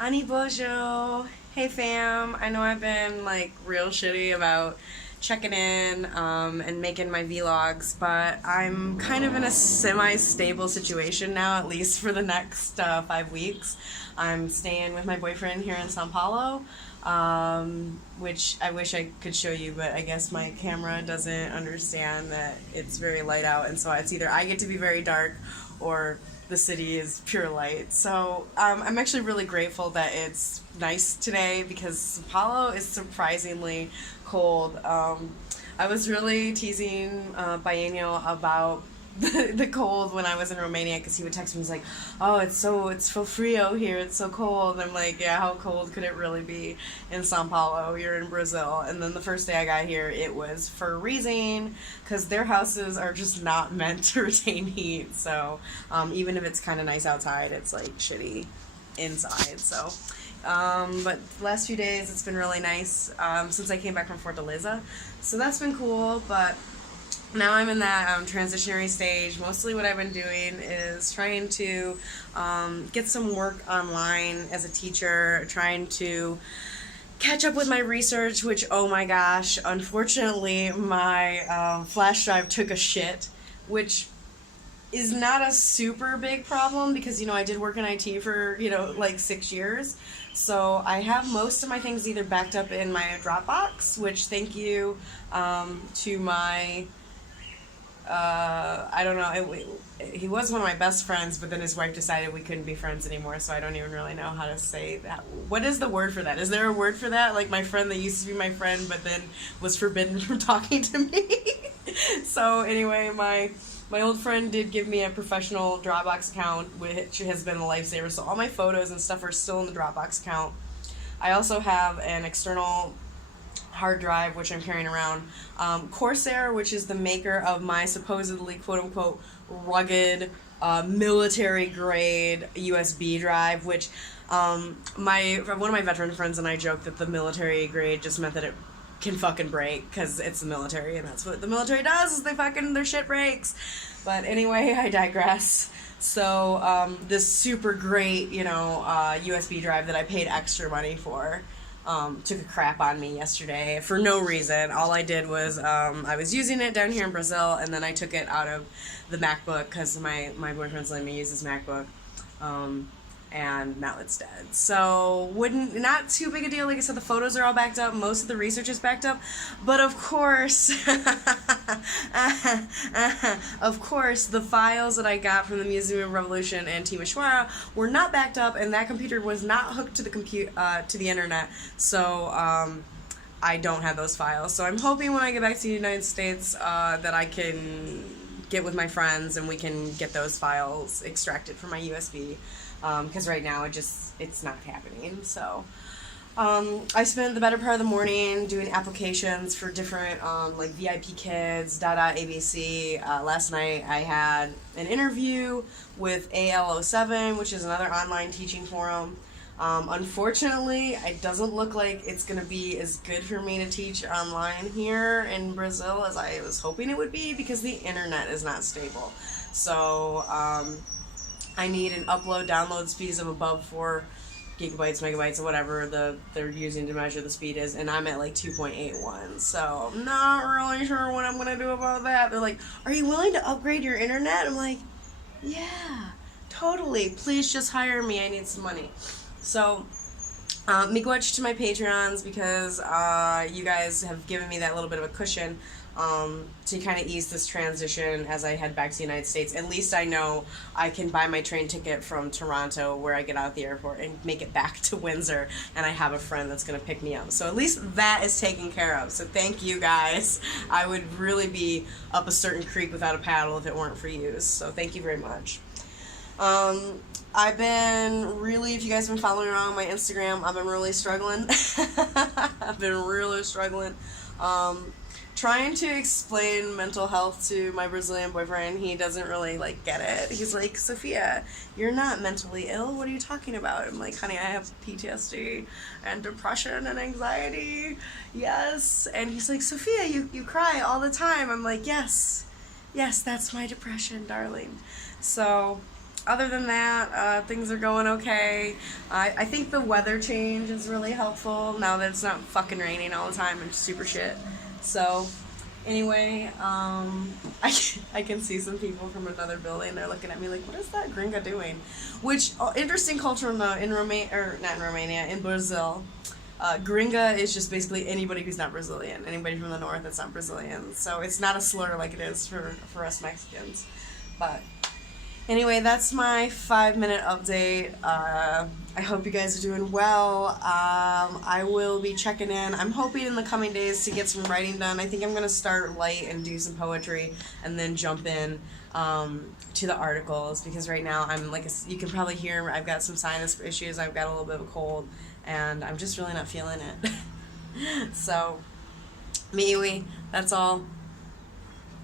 Ani Bojo. Hey fam. I know I've been like real shitty about checking in and making my vlogs, but I'm kind of in a semi-stable situation now, at least for the next 5 weeks. I'm staying with my boyfriend here in Sao Paulo, which I wish I could show you, but I guess my camera doesn't understand that it's very light out, and so it's either I get to be very dark or the city is pure light. So I'm actually really grateful that it's nice today because Sao Paulo is surprisingly cold. I was really teasing Biennial about the cold when I was in Romania because he would text me. He's like, "Oh, it's so frio here. It's so cold." And I'm like, "Yeah, how cold could it really be in São Paulo? You're in Brazil." And then the first day I got here, it was freezing because their houses are just not meant to retain heat. So even if it's kind of nice outside, it's like shitty inside. So. But the last few days it's been really nice since I came back from Fortaleza. So that's been cool, but now I'm in that transitionary stage. Mostly what I've been doing is trying to get some work online as a teacher, trying to catch up with my research, which, oh my gosh, unfortunately my flash drive took a shit, which is not a super big problem because, I did work in IT for, like 6 years. So I have most of my things either backed up in my Dropbox, which thank you to my I don't know. He was one of my best friends, but then his wife decided we couldn't be friends anymore, so I don't even really know how to say that. What is the word for that? Is there a word for that? Like my friend that used to be my friend, but then was forbidden from talking to me? So anyway, my old friend did give me a professional Dropbox account, which has been a lifesaver, so all my photos and stuff are still in the Dropbox account. I also have an external hard drive, which I'm carrying around. Corsair, which is the maker of my supposedly quote-unquote rugged military grade USB drive, which one of my veteran friends and I joked that the military grade just meant that it can fucking break because it's the military, and that's what the military does, is their shit breaks. But anyway, I digress. So this super great USB drive that I paid extra money for took a crap on me yesterday for no reason. All I did was I was using it down here in Brazil, and then I took it out of the MacBook because my boyfriend's letting me use his MacBook, and now it's dead. So not too big a deal. Like I said, the photos are all backed up. Most of the research is backed up, but of course, of course, the files that I got from the Museum of Revolution and Timisoara were not backed up, and that computer was not hooked to the internet. So I don't have those files. So I'm hoping when I get back to the United States that I can get with my friends and we can get those files extracted from my USB. Because right now it's not happening. So I spent the better part of the morning doing applications for different like VIP Kids, Dada ABC. Last night I had an interview with AL07, which is another online teaching forum. Unfortunately, it doesn't look like it's going to be as good for me to teach online here in Brazil as I was hoping it would be because the internet is not stable. So I need an upload-download speeds of above 4 gigabytes, megabytes, or whatever they're using to measure the speed is, and I'm at like 2.81, so I'm not really sure what I'm going to do about that. They're like, "Are you willing to upgrade your internet?" I'm like, "Yeah, totally. Please just hire me. I need some money." So, miigwech to my Patreons because you guys have given me that little bit of a cushion to kind of ease this transition as I head back to the United States. At least I know I can buy my train ticket from Toronto, where I get out of the airport, and make it back to Windsor, and I have a friend that's going to pick me up. So at least that is taken care of. So thank you guys. I would really be up a certain creek without a paddle if it weren't for you. So thank you very much. I've been really, if you guys have been following around on my Instagram, I've been really struggling. I've been really struggling. Trying to explain mental health to my Brazilian boyfriend. He doesn't really get it. He's like, "Sophia, you're not mentally ill. What are you talking about?" I'm like, "Honey, I have PTSD and depression and anxiety." Yes. And he's like, "Sophia, you cry all the time." I'm like, yes, that's my depression, darling. So other than that, things are going okay. I think the weather change is really helpful now that it's not fucking raining all the time and super shit. So, anyway, I can see some people from another building. They're looking at me like, "What is that gringa doing?" Which interesting culture in Romania, or not in Romania, in Brazil. Gringa is just basically anybody who's not Brazilian, anybody from the north that's not Brazilian. So it's not a slur like it is for us Mexicans. But anyway, that's my 5-minute update. I hope you guys are doing well. I will be checking in. I'm hoping in the coming days to get some writing done. I think I'm going to start light and do some poetry and then jump in to the articles, because right now I'm you can probably hear I've got some sinus issues. I've got a little bit of a cold and I'm just really not feeling it. So, anyway, that's all.